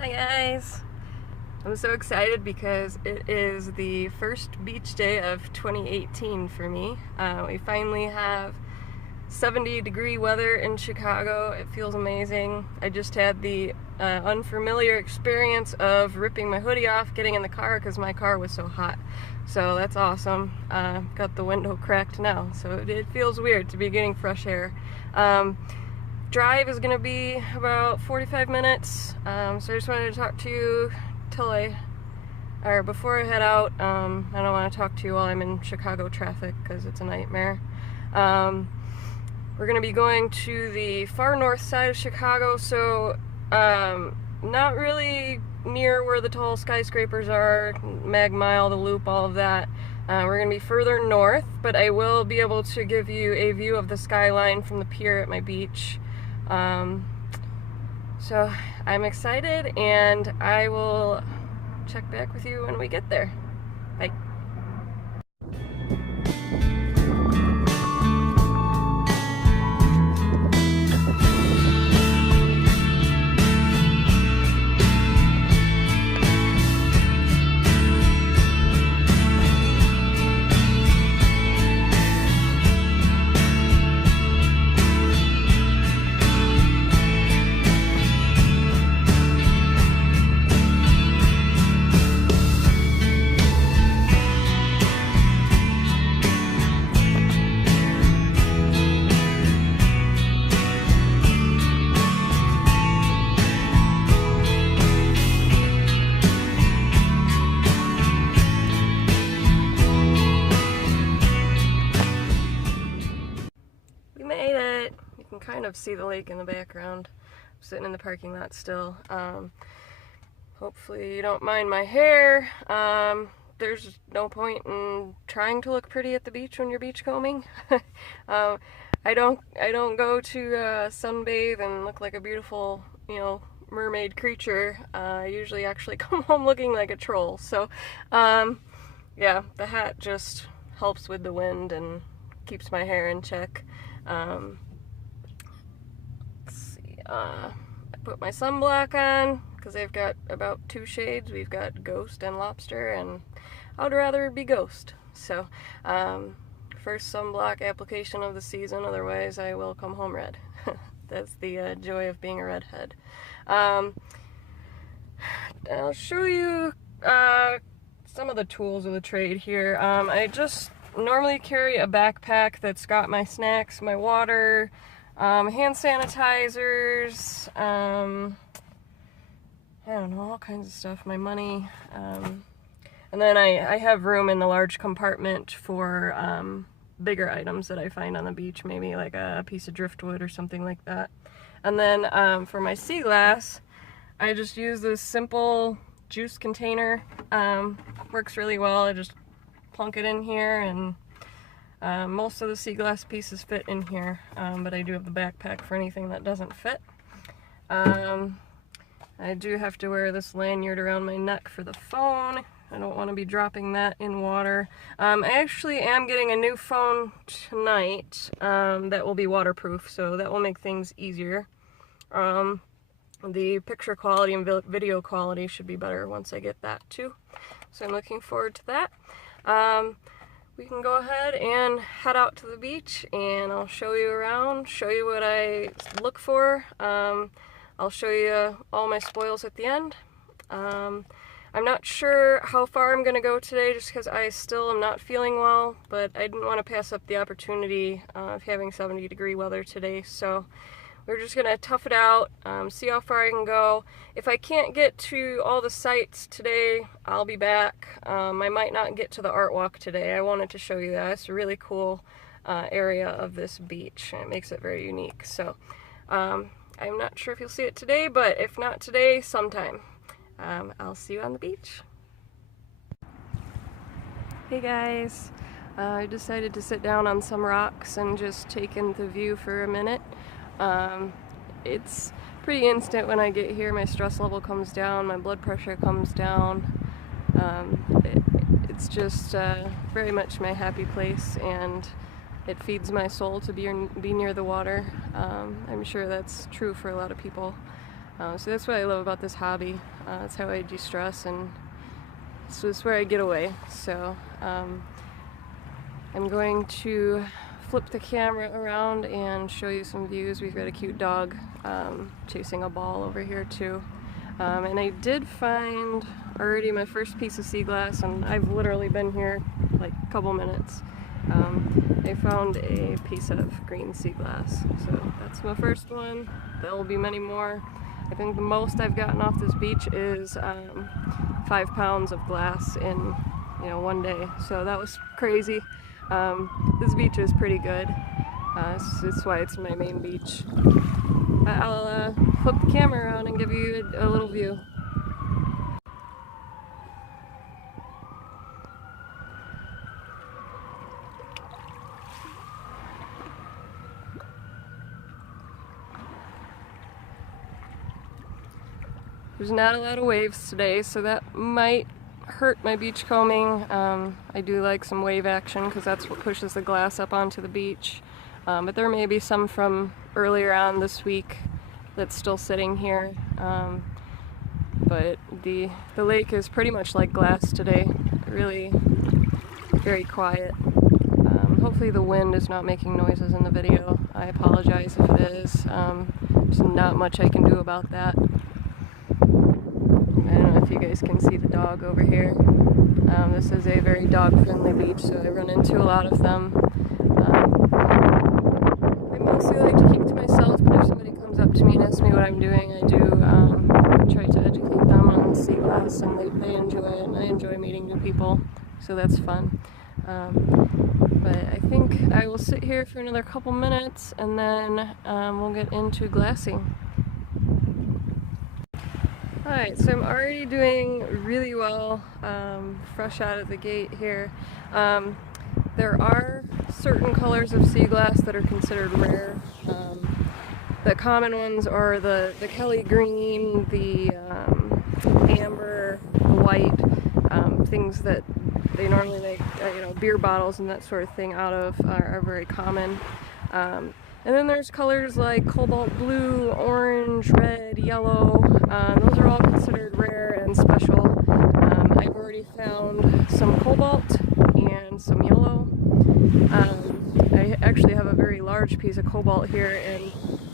Hi guys! I'm so excited because it is the first beach day of 2018 for me. We finally have 70-degree weather in Chicago. It feels amazing. I just had the unfamiliar experience of ripping my hoodie off, getting in the car because my car was so hot. So that's awesome. Got the window cracked now, so it feels weird to be getting fresh air. Drive is going to be about 45 minutes, so I just wanted to talk to you before I head out. I don't want to talk to you while I'm in Chicago traffic because it's a nightmare. We're going to be going to the far north side of Chicago, so not really near where the tall skyscrapers are, Mag Mile, the Loop, all of that. We're going to be further north, but I will be able to give you a view of the skyline from the pier at my beach. So I'm excited, and I will check back with you when we get there. Bye. We made it! You can kind of see the lake in the background. I'm sitting in the parking lot still. Hopefully you don't mind my hair. There's no point in trying to look pretty at the beach when you're beachcombing. I don't go to sunbathe and look like a beautiful, mermaid creature. I usually actually come home looking like a troll. So, yeah, the hat just helps with the wind and keeps my hair in check. Let's see. I put my sunblock on because they've got about 2 shades. We've got Ghost and Lobster, and I'd rather be Ghost. So, first sunblock application of the season, otherwise I will come home red. That's the joy of being a redhead. I'll show you some of the tools of the trade here. I just normally carry a backpack that's got my snacks, my water, hand sanitizers, I don't know, all kinds of stuff, my money, and then I have room in the large compartment for bigger items that I find on the beach, maybe like a piece of driftwood or something like that. And then for my sea glass, I just use this simple juice container. Works really well. I just plunk it in here, and most of the sea glass pieces fit in here, but I do have the backpack for anything that doesn't fit. I do have to wear this lanyard around my neck for the phone. I don't want to be dropping that in water. I actually am getting a new phone tonight that will be waterproof, so that will make things easier. The picture quality and video quality should be better once I get that too. So I'm looking forward to that. We can go ahead and head out to the beach, and I'll show you around, show you what I look for. I'll show you all my spoils at the end. I'm not sure how far I'm going to go today just because I still am not feeling well, but I didn't want to pass up the opportunity of having 70-degree weather today, so we're just going to tough it out, see how far I can go. If I can't get to all the sites today, I'll be back. I might not get to the art walk today. I wanted to show you that. It's a really cool area of this beach, and it makes it very unique. So I'm not sure if you'll see it today, but if not today, sometime. I'll see you on the beach. Hey guys, I decided to sit down on some rocks and just take in the view for a minute. It's pretty instant when I get here. My stress level comes down, my blood pressure comes down. It's just very much my happy place, and it feeds my soul to be near the water. I'm sure that's true for a lot of people. So that's what I love about this hobby. That's how I de-stress, and this is where I get away. So I'm going to flip the camera around and show you some views. We've got a cute dog chasing a ball over here too. And I did find already my first piece of sea glass, and I've literally been here like a couple minutes. I found a piece of green sea glass, so that's my first one. There will be many more. I think the most I've gotten off this beach is 5 pounds of glass in, one day. So that was crazy. This beach is pretty good. That's why it's my main beach. I'll flip the camera around and give you a little view. There's not a lot of waves today, so that might hurt my beach combing. I do like some wave action because that's what pushes the glass up onto the beach. But there may be some from earlier on this week that's still sitting here. But the lake is pretty much like glass today. Really very quiet. Hopefully the wind is not making noises in the video. I apologize if it is. There's not much I can do about that. I don't know if you guys can see the dog over here. This is a very dog-friendly beach, so I run into a lot of them. I mostly like to keep to myself, but if somebody comes up to me and asks me what I'm doing, I do try to educate them on sea glass, and they enjoy it, and I enjoy meeting new people, so that's fun. But I think I will sit here for another couple minutes, and then we'll get into glassing. Alright, so I'm already doing really well, fresh out of the gate here. There are certain colors of sea glass that are considered rare. The common ones are the Kelly green, the amber, the white, things that they normally make beer bottles and that sort of thing out of are very common. And then there's colors like cobalt blue, orange, red, yellow. Those are all considered rare and special. I've already found some cobalt and some yellow. I actually have a very large piece of cobalt here, and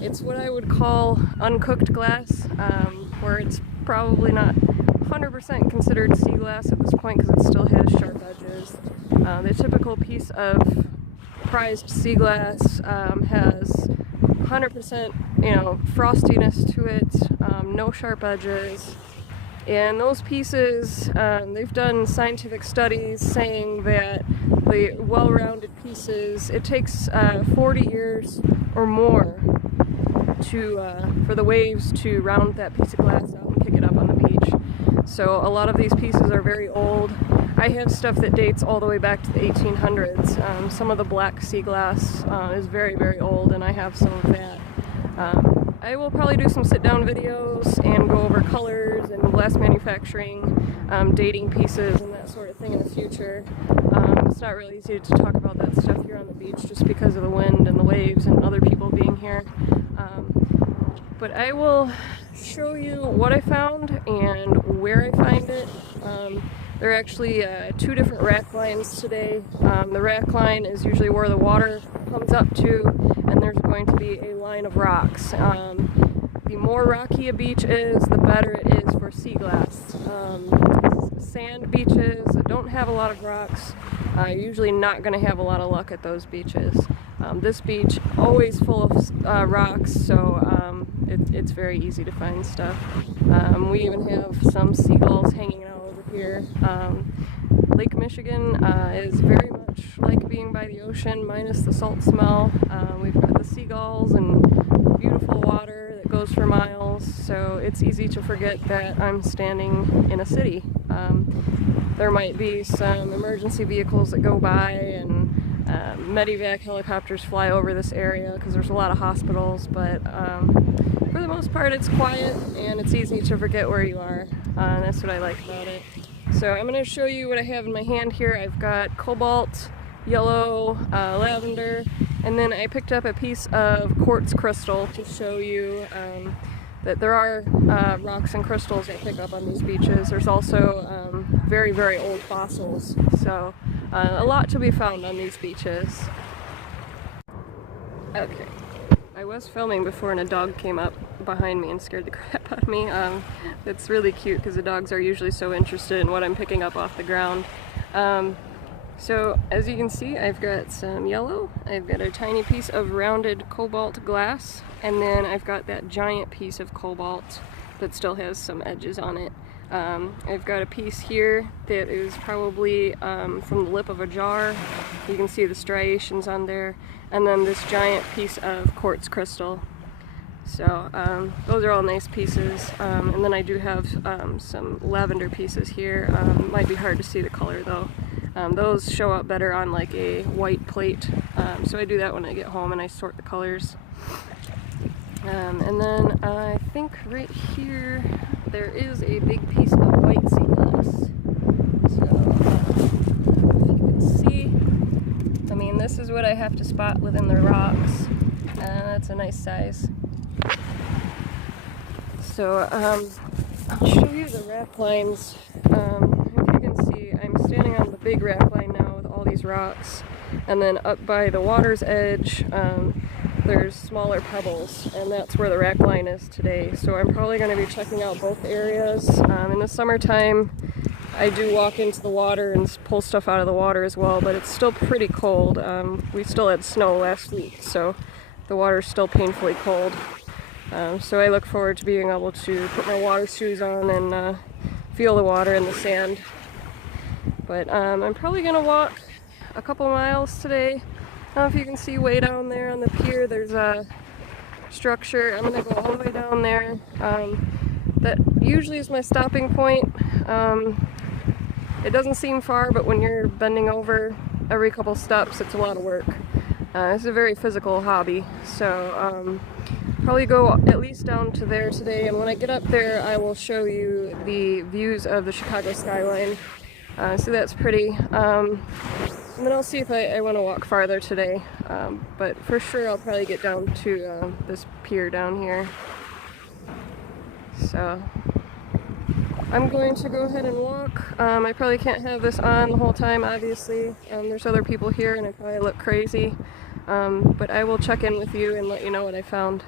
it's what I would call uncooked glass, where it's probably not 100% considered sea glass at this point because it still has sharp edges. The typical piece of prized sea glass has 100% frostiness to it, no sharp edges, and those pieces, they've done scientific studies saying that the well-rounded pieces, it takes 40 years or more for the waves to round that piece of glass out and kick it up on the beach. So a lot of these pieces are very old. I have stuff that dates all the way back to the 1800s. Some of the black sea glass is very, very old, and I have some of that. I will probably do some sit-down videos and go over colors and glass manufacturing, dating pieces and that sort of thing in the future. It's not really easy to talk about that stuff here on the beach just because of the wind and the waves and other people being here. But I will show you what I found and where I find it. There are actually 2 different rack lines today. The rack line is usually where the water comes up to, and there's going to be a line of rocks. The more rocky a beach is, the better it is for sea glass. Sand beaches that don't have a lot of rocks, you're usually not going to have a lot of luck at those beaches. This beach always full of rocks, so it's very easy to find stuff. We even have some seagulls hanging out over here. Lake Michigan is very much like being by the ocean, minus the salt smell. We've got the seagulls and beautiful water that goes for miles, so it's easy to forget that I'm standing in a city. There might be some emergency vehicles that go by, and medevac helicopters fly over this area because there's a lot of hospitals, but for the most part it's quiet and it's easy to forget where you are, and that's what I like about it. So I'm going to show you what I have in my hand here. I've got cobalt, yellow, lavender, and then I picked up a piece of quartz crystal to show you that there are rocks and crystals I pick up on these beaches. There's also very, very old fossils, so a lot to be found on these beaches. Okay, I was filming before and a dog came up behind me and scared the crap out of me. It's really cute because the dogs are usually so interested in what I'm picking up off the ground. So as you can see, I've got some yellow, I've got a tiny piece of rounded cobalt glass, and then I've got that giant piece of cobalt that still has some edges on it. I've got a piece here that is probably from the lip of a jar. You can see the striations on there. And then this giant piece of quartz crystal. So those are all nice pieces. And then I do have some lavender pieces here. Might be hard to see the color though. Those show up better on like a white plate. So I do that when I get home and I sort the colors. And then I think right here there is a big piece of white sea glass. So if you can see, I mean, this is what I have to spot within the rocks. That's a nice size. So I'll show you the raft lines. If you can see, I'm standing on the big raft line now with all these rocks, and then up by the water's edge there's smaller pebbles, and that's where the rack line is today. So I'm probably going to be checking out both areas. In the summertime I do walk into the water and pull stuff out of the water as well, but it's still pretty cold. We still had snow last week, so the water's still painfully cold. So I look forward to being able to put my water shoes on and feel the water and the sand. But I'm probably going to walk a couple miles today. I don't know if you can see way down there on the pier, there's a structure. I'm going to go all the way down there. That usually is my stopping point. It doesn't seem far, but when you're bending over every couple steps, it's a lot of work. It's a very physical hobby, so probably go at least down to there today, and when I get up there I will show you the views of the Chicago skyline. So that's pretty. And then I'll see if I want to walk farther today, but for sure I'll probably get down to this pier down here. So I'm going to go ahead and walk. I probably can't have this on the whole time, obviously. There's other people here and I probably look crazy, but I will check in with you and let you know what I found.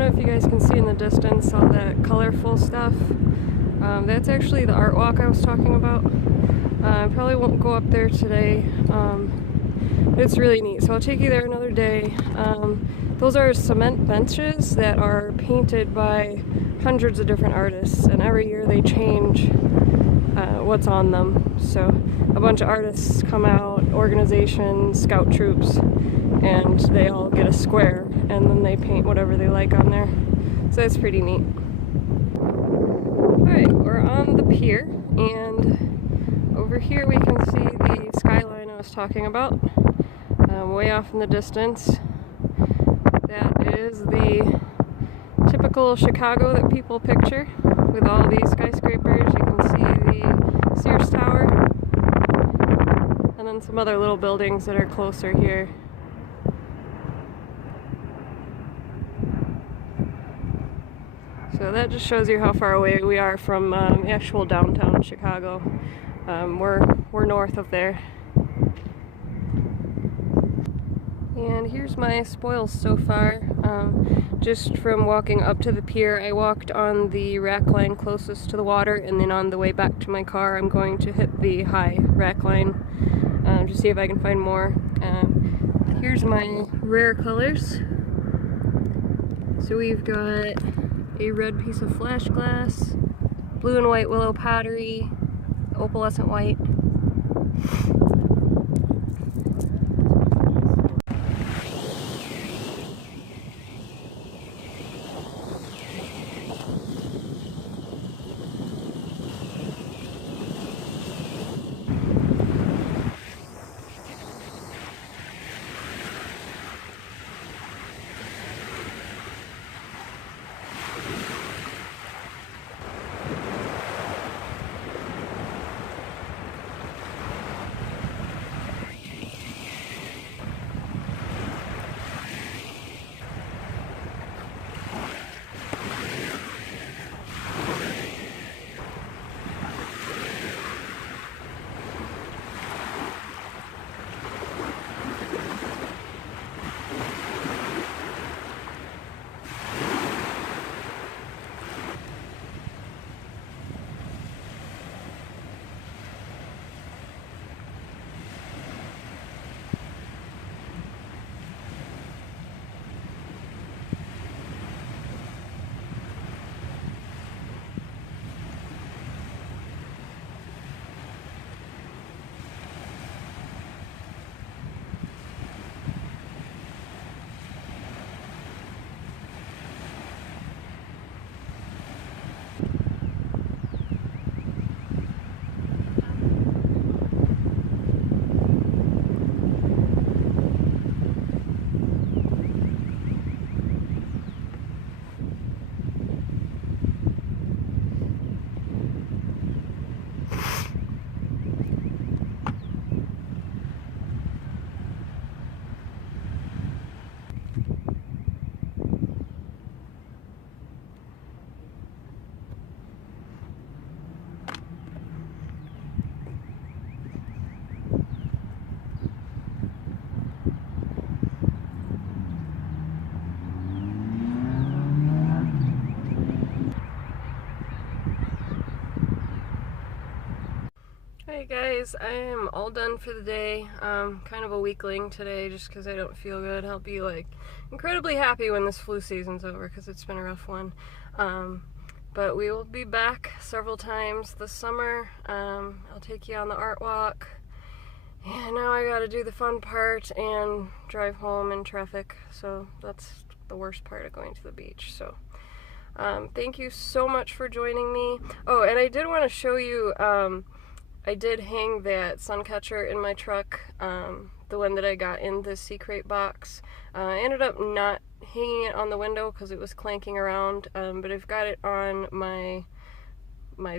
If you guys can see in the distance all that colorful stuff, that's actually the art walk I was talking about. I probably won't go up there today, but it's really neat, so I'll take you there another day. Those are cement benches that are painted by hundreds of different artists, and every year they change what's on them. So a bunch of artists come out, organizations, scout troops, and they all get a square, and then they paint whatever they like on there. So that's pretty neat. Alright, we're on the pier, and over here we can see the skyline I was talking about, way off in the distance. That is the typical Chicago that people picture, with all these skyscrapers. You can see the Sears Tower, and then some other little buildings that are closer here. So that just shows you how far away we are from actual downtown Chicago. We're north of there. And here's my spoils so far. Just from walking up to the pier, I walked on the rack line closest to the water, and then on the way back to my car I'm going to hit the high rack line to see if I can find more. Here's my rare colors. So we've got a red piece of flash glass, blue and white willow pottery, opalescent white. Hey guys, I am all done for the day. Kind of a weakling today just because I don't feel good. I'll be like incredibly happy when this flu season's over because it's been a rough one. But we will be back several times this summer. I'll take you on the art walk. And now I gotta do the fun part and drive home in traffic. So that's the worst part of going to the beach. So thank you so much for joining me. Oh, and I did want to show you, I did hang that sun catcher in my truck the one that I got in the sea crate box. I ended up not hanging it on the window because it was clanking around, but I've got it on my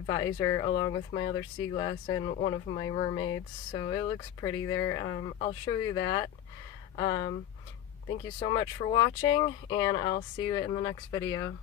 visor along with my other sea glass and one of my mermaids, so it looks pretty there. I'll show you that. Thank you so much for watching, and I'll see you in the next video.